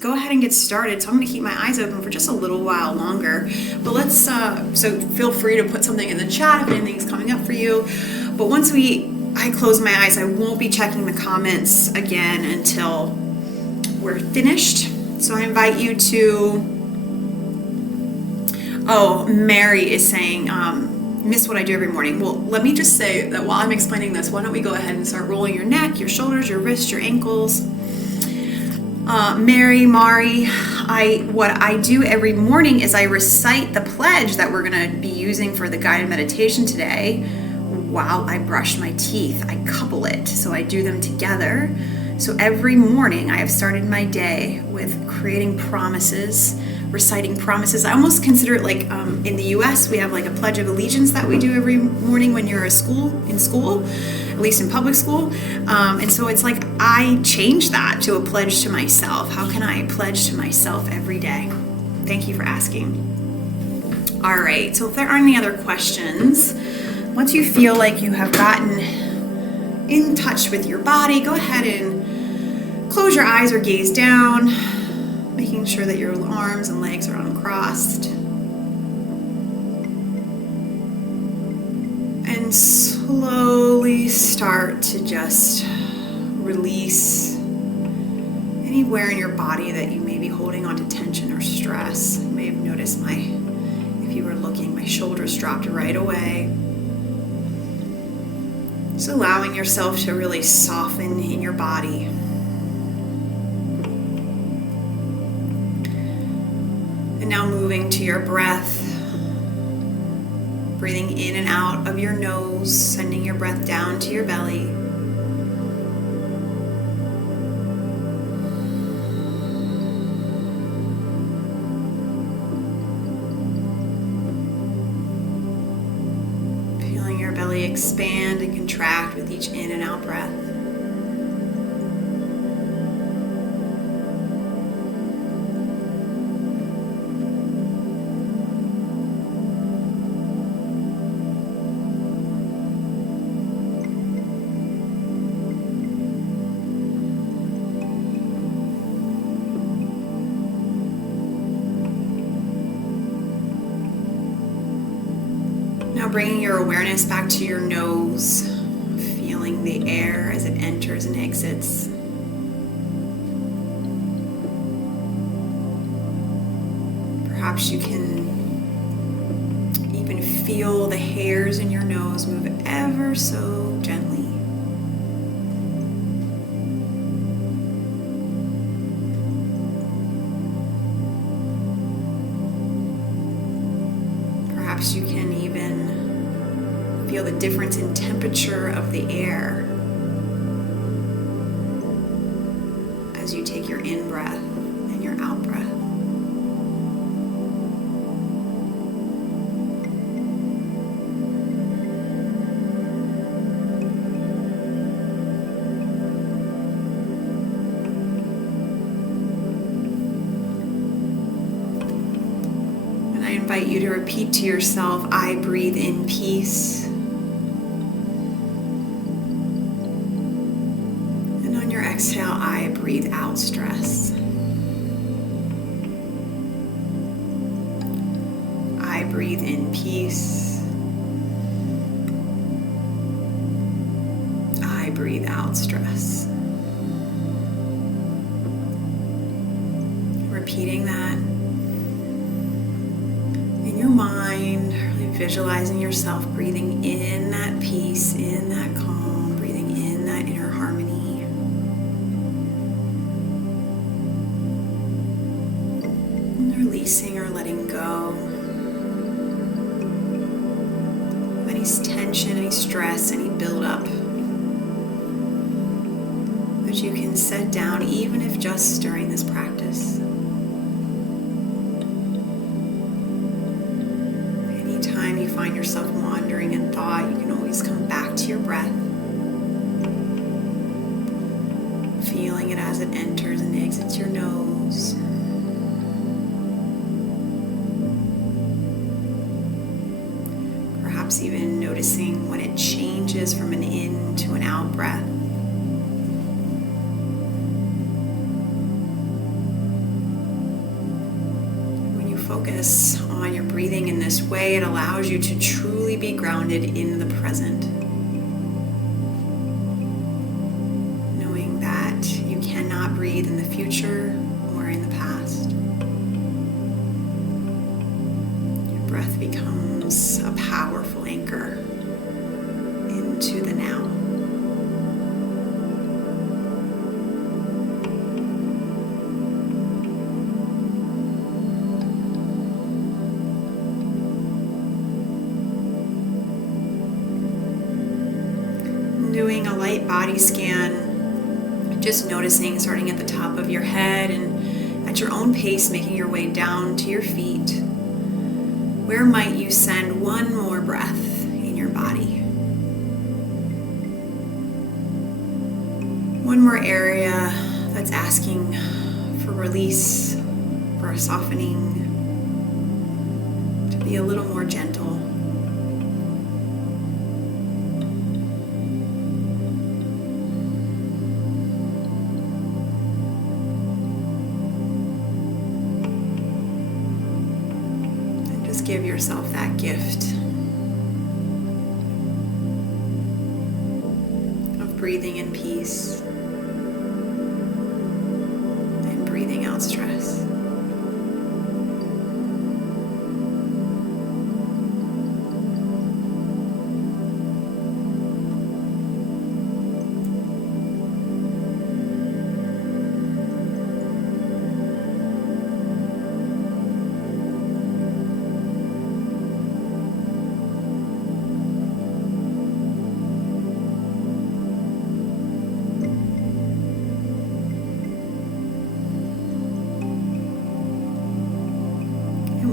go ahead and get started. So I'm going to keep my eyes open for just a little while longer. But let's, so feel free to put something in the chat if anything's coming up for you. But once I close my eyes, I won't be checking the comments again until we're finished. So I invite you to, Mary is saying, miss what I do every morning. Well, let me just say that while I'm explaining this, why don't we go ahead and start rolling your neck, your shoulders, your wrists, your ankles. Mari, what I do every morning is I recite the pledge that we're going to be using for the guided meditation today while I brush my teeth. I couple it, so I do them together. So every morning I have started my day with creating promises, reciting promises. I almost consider it like in the US we have like a Pledge of Allegiance that we do every morning when you're in school, at least in public school. And so it's like I change that to a pledge to myself. How can I pledge to myself every day? Thank you for asking. All right, so if there aren't any other questions, once you feel like you have gotten in touch with your body, go ahead and close your eyes or gaze down, making sure that your arms and legs are uncrossed. And slowly start to just release anywhere in your body that you may be holding on to tension or stress. You may have noticed if you were looking, my shoulders dropped right away. Just allowing yourself to really soften in your body. And now moving to your breath, breathing in and out of your nose, sending your breath down to your belly. Feeling your belly expand and contract with each in and out breath. Now bringing your awareness back to your nose, feeling the air as it enters and exits. Perhaps you can even feel the hairs in your nose move ever so gently. Perhaps you can even feel the difference in temperature of the air as you take your in-breath and your out-breath. And I invite you to repeat to yourself, I breathe in peace. Exhale, I breathe out stress. I breathe in peace. I breathe out stress. Repeating that in your mind, really visualizing yourself breathing in that peace, in that calm, breathing in that inner harmony. Releasing or letting go of any tension, any stress, any buildup that you can set down, even if just during this practice. Anytime you find yourself wandering in thought, you can always come back to your breath, feeling it as it enters and exits your nose. Even noticing when it changes from an in to an out breath. focus on your breathing in this way, it allows you to truly be grounded in the present. Knowing that you cannot breathe in the future or in the past. Your breath becomes a powerful anchor into the now. Doing a light body scan, just noticing, starting at the top of your head and at your own pace, making your way down to your feet. Where might you send one more breath in your body? One more area that's asking for release, for a softening, to be a little more gentle. Give yourself that gift of breathing in peace and breathing out stress.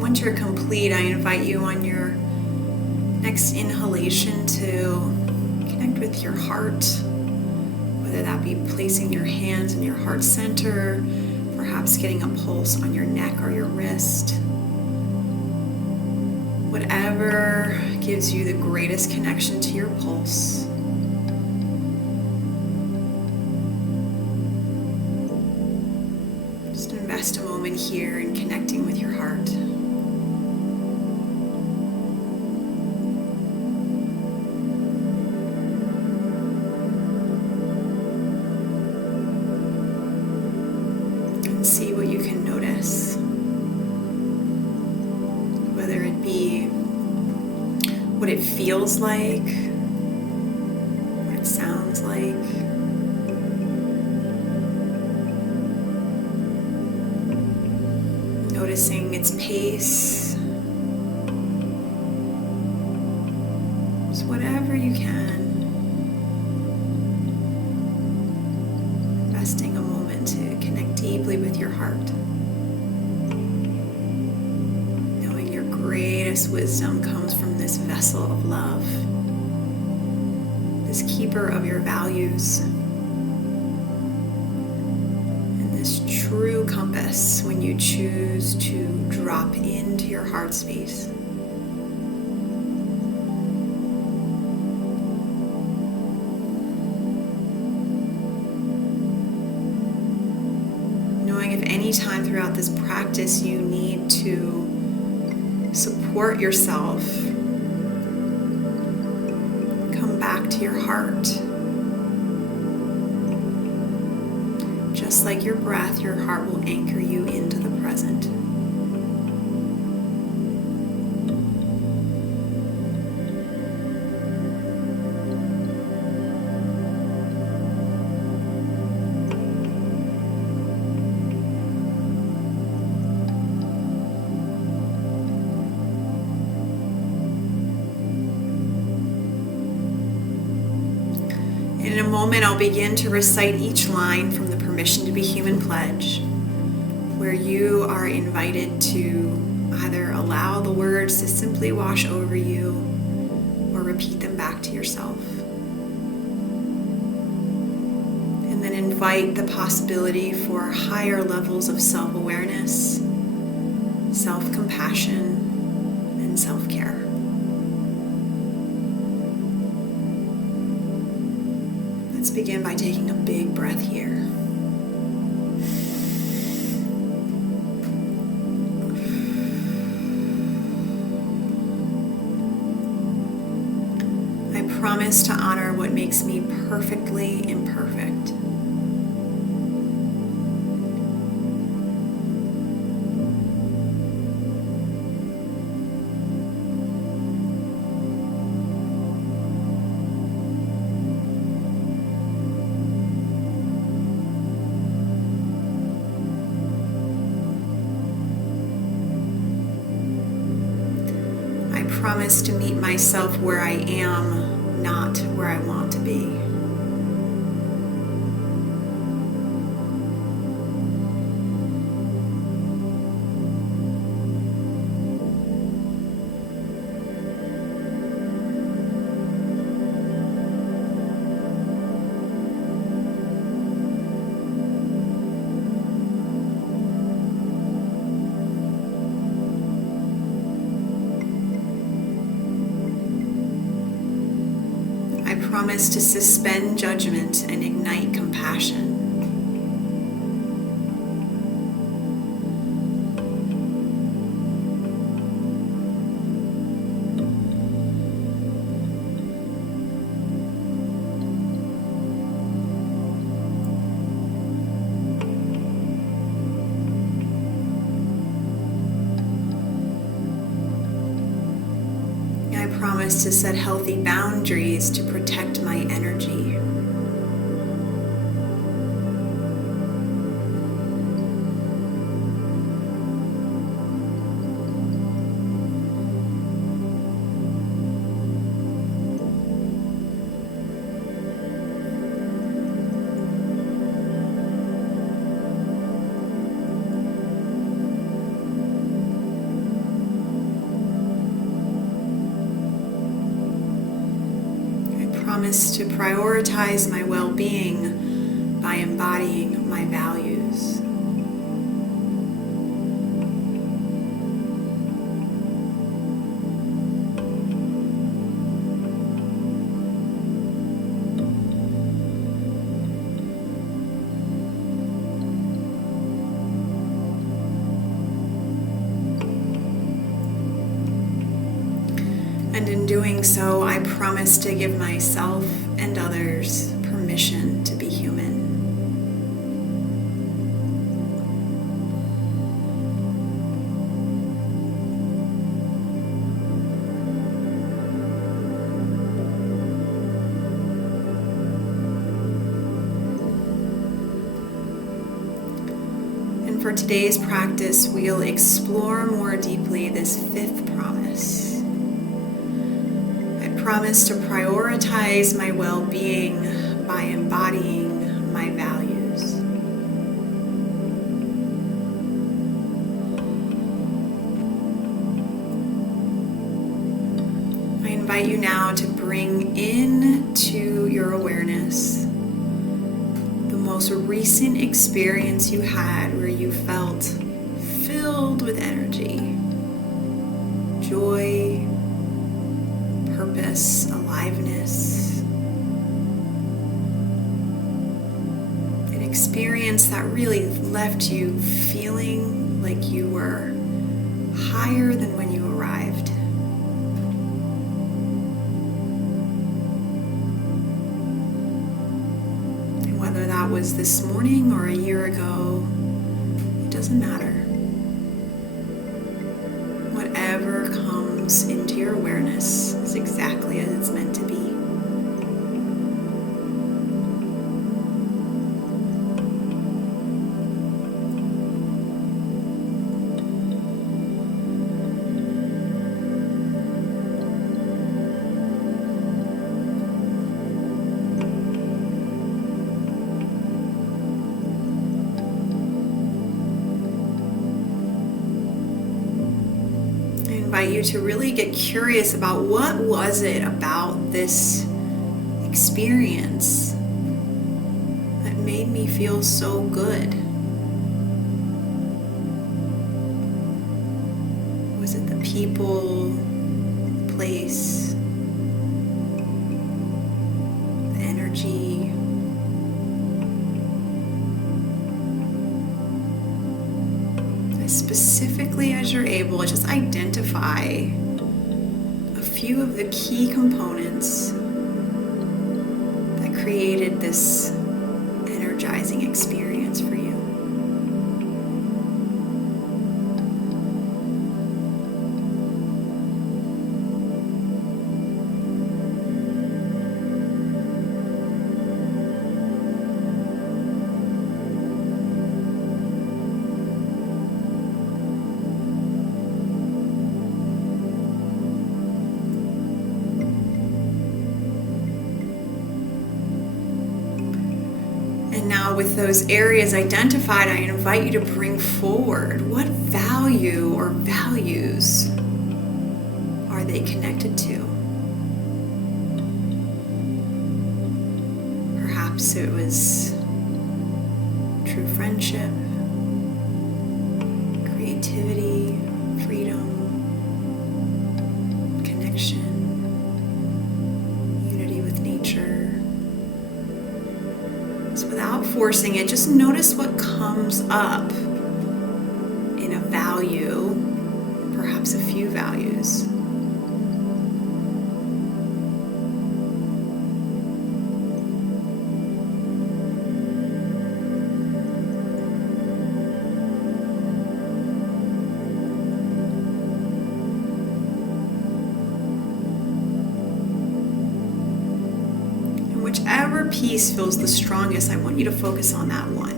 Once you're complete, I invite you on your next inhalation to connect with your heart, whether that be placing your hands in your heart center, perhaps getting a pulse on your neck or your wrist. Whatever gives you the greatest connection to your pulse. Just invest a moment here in connecting with your heart. See what you can notice, whether it be what it feels like, what it sounds like, noticing its pace, just whatever you can, investing a moment to connect deeply with your heart, knowing your greatest wisdom comes from this vessel of love, this keeper of your values, and this true compass when you choose to drop into your heart space. If any time throughout this practice you need to support yourself, come back to your heart. Just like your breath, your heart will anchor you into the present. In a moment, I'll begin to recite each line from the Permission to Be Human pledge, where you are invited to either allow the words to simply wash over you or repeat them back to yourself. And then invite the possibility for higher levels of self-awareness, self-compassion, and self-care. Let's begin by taking a big breath here. promise to honor what makes me perfectly imperfect. I promise to meet myself where I am, not where I want to be. I promise to suspend judgment and ignite compassion. I promise to set healthy boundaries to protect my energy. Promise to prioritize my well-being by embodying my values. And in doing so, I promise to give myself and others permission to be human. And for today's practice, we'll explore more deeply this fifth promise. I promise to prioritize my well-being by embodying my values. I invite you now to bring into your awareness the most recent experience you had where you felt filled with energy, joy, purpose, aliveness. An experience that really left you feeling like you were higher than when you arrived. And whether that was this morning or a year ago, it doesn't matter. Whatever comes into your awareness is exactly as it's meant to be. I invite you to really get curious about what was it about this experience that made me feel so good. Was it the people, the place, the energy? Specifically, as you're able, just identify a few of the key components created this energizing experience for you. Now, with those areas identified, I invite you to bring forward what value or values are they connected to? Perhaps it was true friendship, creativity, freedom, connection, unity with nature. Without forcing it, just notice what comes up in a value, perhaps a few values. Whichever piece feels the strongest, I want you to focus on that one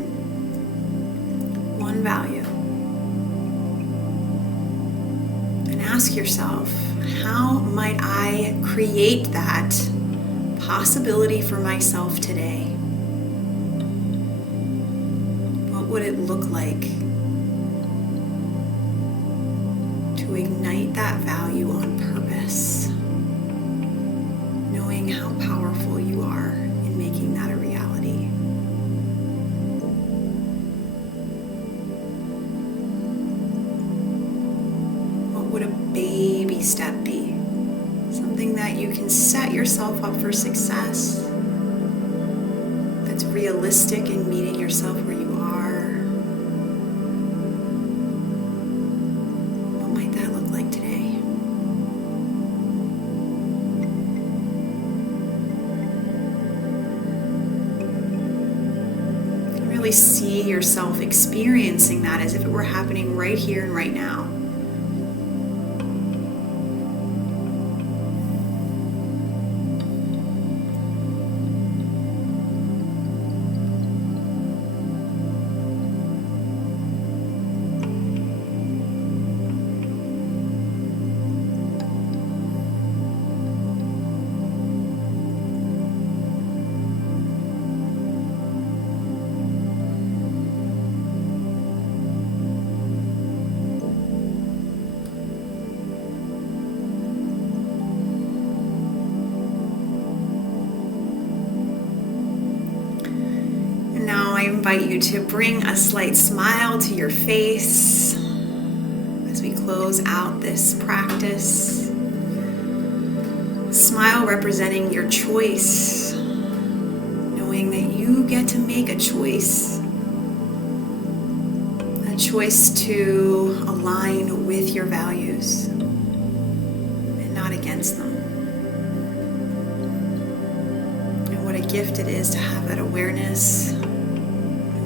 value. And ask yourself, how might I create that possibility for myself today? What would it look like to ignite that value on purpose? Knowing how powerful you are in making that a reality. What would a baby step be? Something that you can set yourself up for success, that's realistic in meeting yourself where you are. What might that look like today? Really see yourself experiencing that as if it were happening right here and right now. I invite you to bring a slight smile to your face as we close out this practice. Smile representing your choice, knowing that you get to make a choice to align with your values and not against them. And what a gift it is to have that awareness.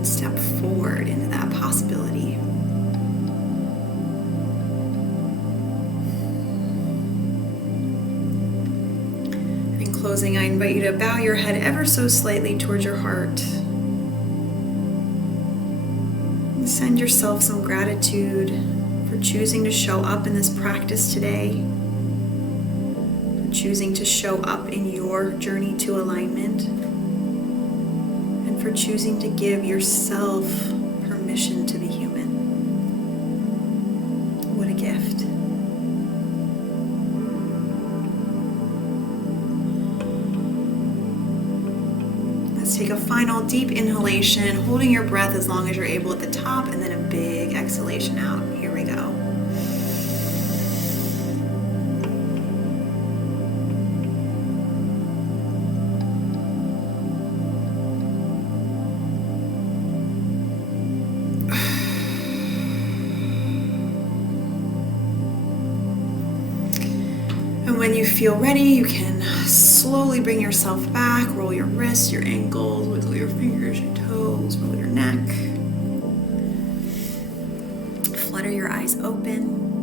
Step forward into that possibility. In closing, I invite you to bow your head ever so slightly towards your heart. And send yourself some gratitude for choosing to show up in this practice today, for choosing to show up in your journey to alignment, for choosing to give yourself permission to be human. What a gift. Let's take a final deep inhalation, holding your breath as long as you're able at the top, and then a big exhalation out. Here we go. When you feel ready, you can slowly slowly bring yourself back. Roll your wrists, your ankles, wiggle your fingers, your toes, roll your neck. Flutter your eyes open.